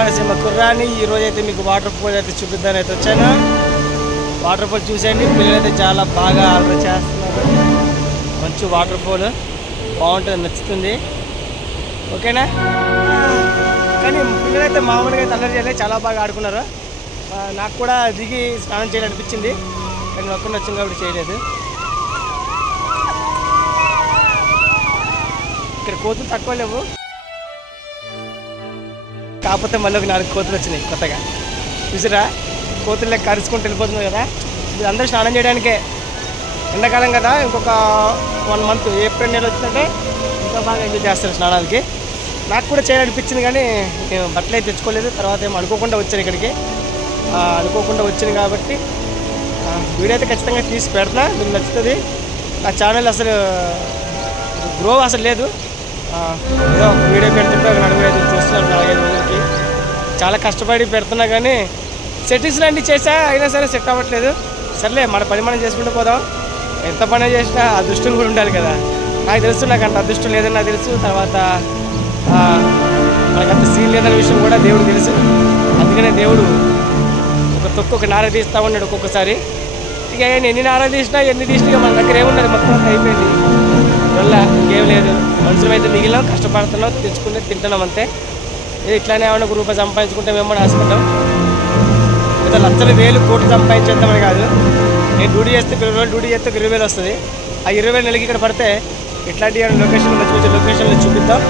కోనసీమ కుర్రాని. ఈరోజు అయితే మీకు వాటర్ ఫాల్ అయితే చూపిద్దాని అయితే వచ్చాను. వాటర్ ఫాల్ చూసేయండి. పిల్లలు అయితే చాలా బాగా ఆల్రెడీ చేస్తున్నారు. మంచి వాటర్ ఫాల్ బాగుంటుంది, నచ్చుతుంది. ఓకేనా? కానీ పిల్లలైతే మామూలుగా అయితే అల్లరి చేయలేదు, చాలా బాగా ఆడుకున్నారు. నాకు కూడా దిగి స్నానం చేయాలనిపించింది, కానీ ఒక్కడిని వచ్చింది కాబట్టి చేయలేదు. ఇక్కడ కోతులు తక్కువ లేవు, కాకపోతే మళ్ళీ ఒక 4 కోతులు వచ్చినాయి కొత్తగా. చూసిరా, కోతులు లెక్క కరుచుకుంటూ వెళ్ళిపోతున్నాయి కదా. ఇది అందరూ స్నానం చేయడానికే, ఎండాకాలం కదా. ఇంకొక 1 మంత్ ఏప్రిల్ నెల వచ్చిందంటే ఇంకా బాగా ఎంజాయ్ చేస్తారు స్నానాలకి. నాకు కూడా చేయాలనిపించింది, కానీ నేను బట్టలు అయితే తెచ్చుకోలేదు. తర్వాత ఏమో అనుకోకుండా వచ్చాను ఇక్కడికి. అనుకోకుండా వచ్చింది కాబట్టి వీడియో అయితే ఖచ్చితంగా తీసి పెడతా, మీకు నచ్చుతుంది. నా ఛానల్ అసలు గ్రో అసలు లేదు. ఏదో వీడియో పెడుతుంటే ఒక 4-5 చూస్తున్నారు, 4-5 రోజులకి. చాలా కష్టపడి పెడుతున్నా, కానీ సెట్టింగ్స్ లాంటివి చేసా అయినా సరే సెట్ అవ్వట్లేదు. సర్లే, మన పని మనం చేసుకుంటూ పోదాం. ఎంత పని చేసినా అదృష్టం కూడా ఉండాలి కదా. నాకు తెలుసు, నాకు అంత అదృష్టం లేదని నాకు తెలుసు. తర్వాత మనకంత సీన్ లేదనే విషయం కూడా దేవుడు తెలుసు. అందుకనే దేవుడు ఒక నార తీస్తూ ఉన్నాడు ఒక్కొక్కసారి. ఇక ఎన్ని నార తీసినా ఎన్ని తీసినా మన దగ్గర ఏమున్నది, మొత్తం అంతా అయిపోయింది. వల్ల ఇంకేం లేదు. మనుషులు అయితే మిగిలినాం, కష్టపడుతున్నాం, తెచ్చుకుంటే తింటున్నాం అంతే. ఇట్లానే ఏమన్నా ఒక రూపాయి సంపాదించుకుంటే మేము ఆశపడ్డాం. ఏదో లక్షలు వేలు కోట్లు సంపాదించేద్దామని కాదు. నేను డ్యూటీ చేస్తే 20 రోజులు డ్యూటీ చేస్తే 20,000 వస్తుంది. ఆ 20,000 నెలకి ఇక్కడ పడితే ఇట్లాంటి లొకేషన్ మంచి మంచి లొకేషన్లో చూపిద్దాం.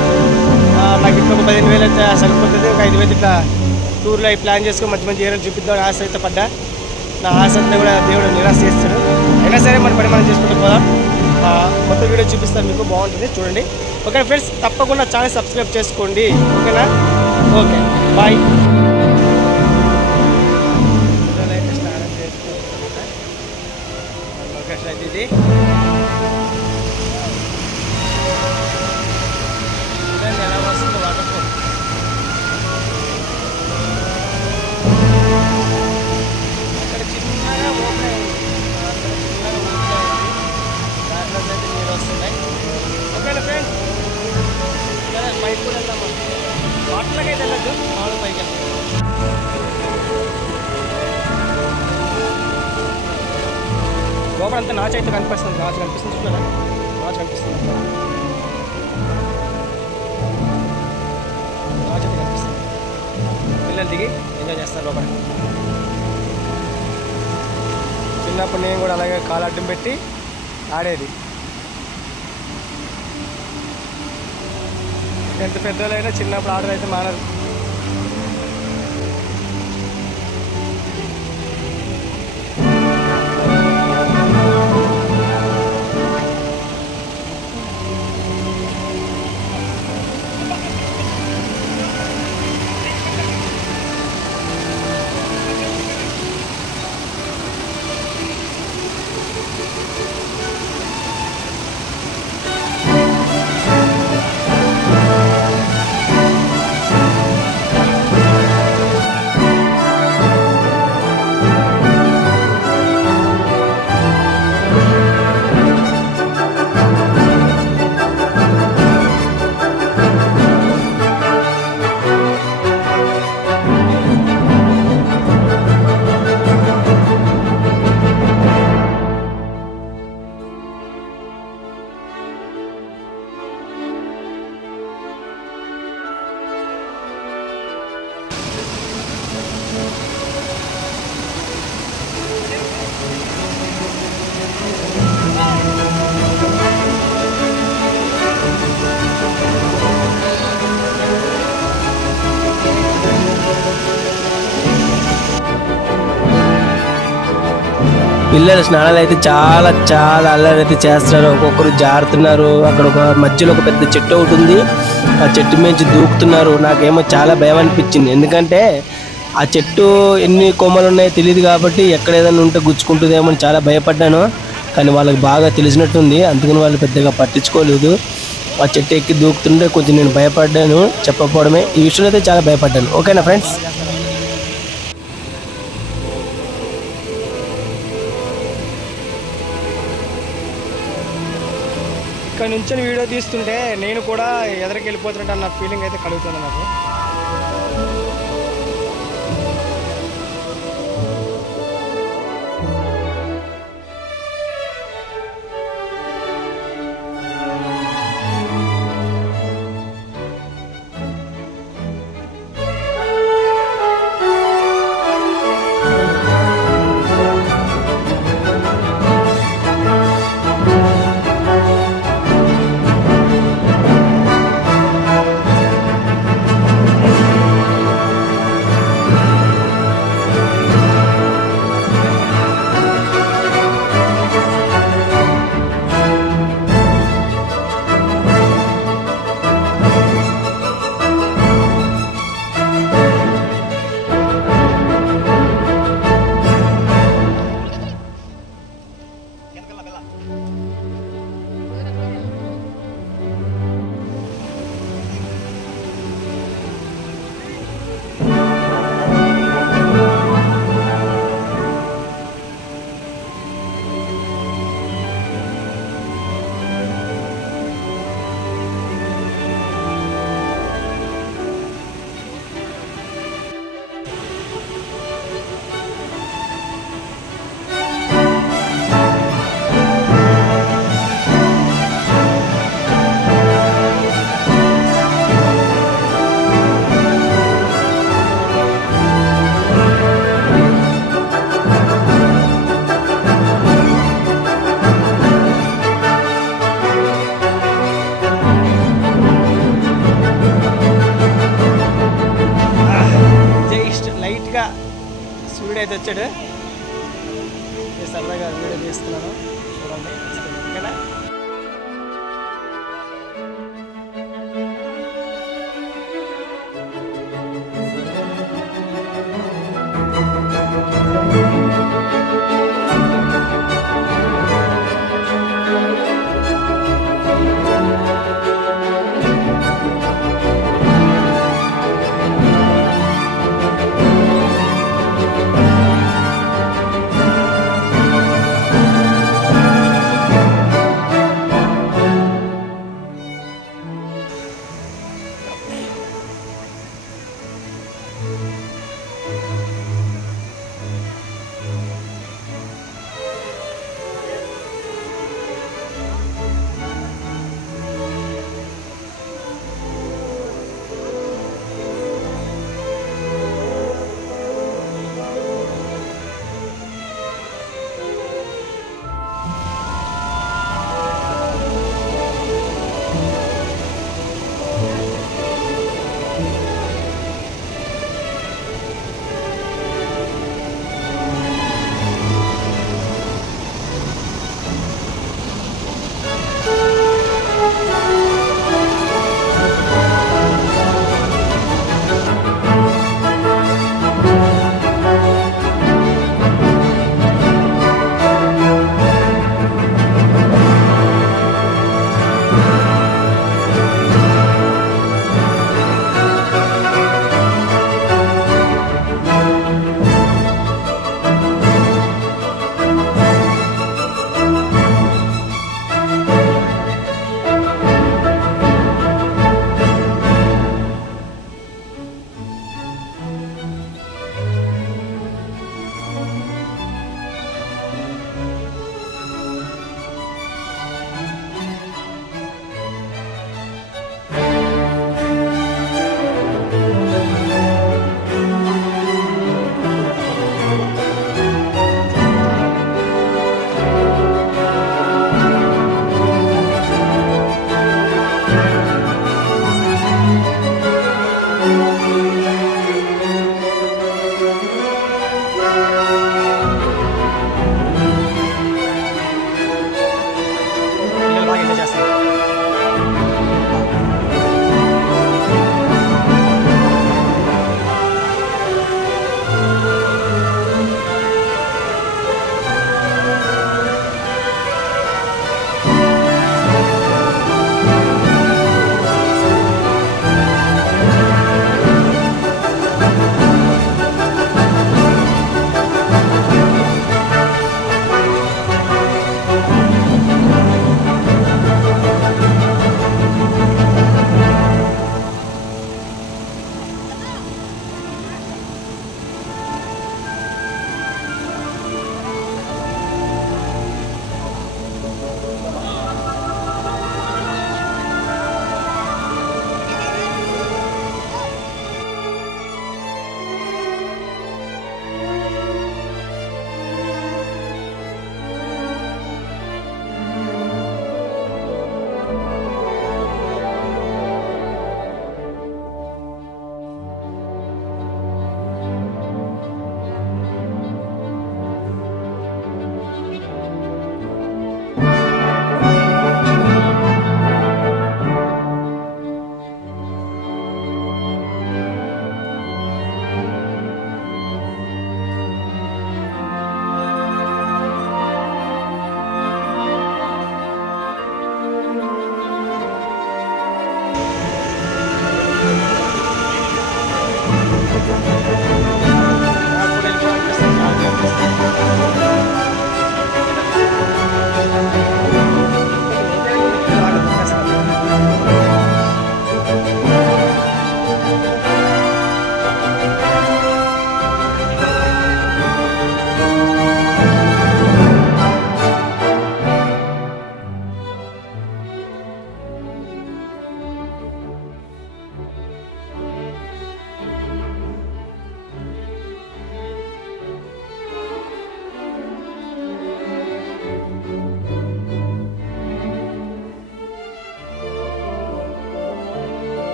నాకు ఇప్పుడు ఒక 15,000 అయితే సరిపోతుంది. ఒక 5,000 ఇట్లా టూర్లో ప్లాన్ చేసుకొని మంచి మంచి ఏరియాలు చూపిద్దాం ఆశ అయితే పడ్డా. నా ఆశ అంతా కూడా దేవుడు నిరాశ చేస్తాడు. అయినా సరే మన పని మనం చేసుకుంటూ పోదాం. మొత్తం వీడియో చూపిస్తాను మీకు, బాగుంటుంది చూడండి. ఓకే ఫ్రెండ్స్, తప్పకుండా ఛానల్ సబ్స్క్రైబ్ చేసుకోండి. ఓకేనా? Okay, bye. పిల్లలైతే స్నానం చేస్తూ లొకేషన్ అయితే ఇది. చూడండి ఎలా వస్తుంది వాటర్ ఫాల్. అక్కడ చిన్నగా ఓపెన్ అయింది, అక్కడ చిన్నగా ఓపెన్ అయింది. దాంట్లో అయితే నీరు వస్తున్నాయి. ఓకేనా ఫ్రెండ్స్? పైకి కూడా వెళ్దాం. వాటర్లోకి అయితే వెళ్ళద్దు, మామూలు పైకి వెళ్తాం. లోపలంతా నాచు అయితే కనిపిస్తుంది. నాచు కనిపిస్తుంది, చూడాలా? నాచు కనిపిస్తుంది, నాచు అయితే కనిపిస్తుంది. పిల్లలు దిగి ఎంజాయ్ చేస్తారు లోపల. చిన్నప్పుడు నేను కూడా అలాగే కాలు అడ్డం పెట్టి ఆడేది. ఎంత పెద్దలైనా చిన్నప్పుడు ఆటలు అయితే మానదు. పిల్లలు స్నానాలు అయితే చాలా చాలా అల్లరి అయితే చేస్తున్నారు. ఒక్కొక్కరు జారుతున్నారు. అక్కడ ఒక మధ్యలో ఒక పెద్ద చెట్టు ఒకటి ఉంది, ఆ చెట్టు మించి దూకుతున్నారు. నాకేమో చాలా భయం అనిపించింది, ఎందుకంటే ఆ చెట్టు ఎన్ని కొమ్మలు ఉన్నాయో తెలియదు కాబట్టి ఎక్కడ ఏదైనా ఉంటే గుచ్చుకుంటుందేమో అని చాలా భయపడ్డాను. కానీ వాళ్ళకి బాగా తెలిసినట్టుంది, అందుకని వాళ్ళు పెద్దగా పట్టించుకోలేదు. ఆ చెట్టు ఎక్కి దూకుతుంటే కొంచెం నేను భయపడ్డాను, చెప్పకపోవడమే. ఈ విషయంలో అయితే చాలా భయపడ్డాను. ఓకేనా ఫ్రెండ్స్? ఇక్కడ నుంచి వీడియో తీస్తుంటే నేను కూడా ఎదరికి వెళ్ళిపోతున్నట్టు అన్న ఫీలింగ్ అయితే కలుగుతుంది నాకు. అయితే వచ్చాడు. సరదాగా వీడియో తీస్తున్నాను చూడండి.